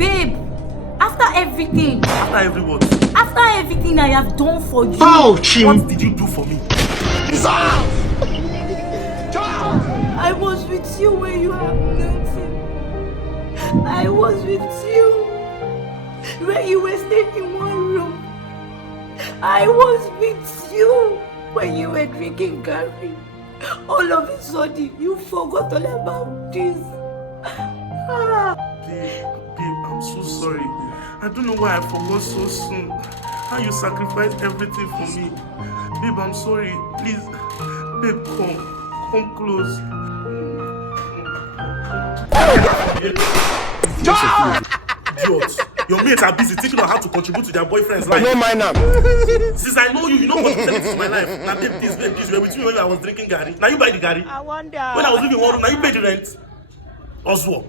Babe, after everything. After every what? After everything I have done for you. What did you do for me? I was with you when you had nothing. I was with you when you were staying in one room. I was with you when you were drinking Gary. All of a sudden, you forgot all about this. Babe, I'm so sorry. I don't know why I forgot so soon. How you sacrificed everything for me. Babe, I'm sorry. Please, babe, come close. Idiot. Your mates are busy thinking on how to contribute to their boyfriend's life. No mind now. Since I know you know what to to my life. Now, babe, please, you were with me when I was drinking Gary. Now you buy the Gary. I wonder. When I was living in one room, now you pay the rent. Oswald.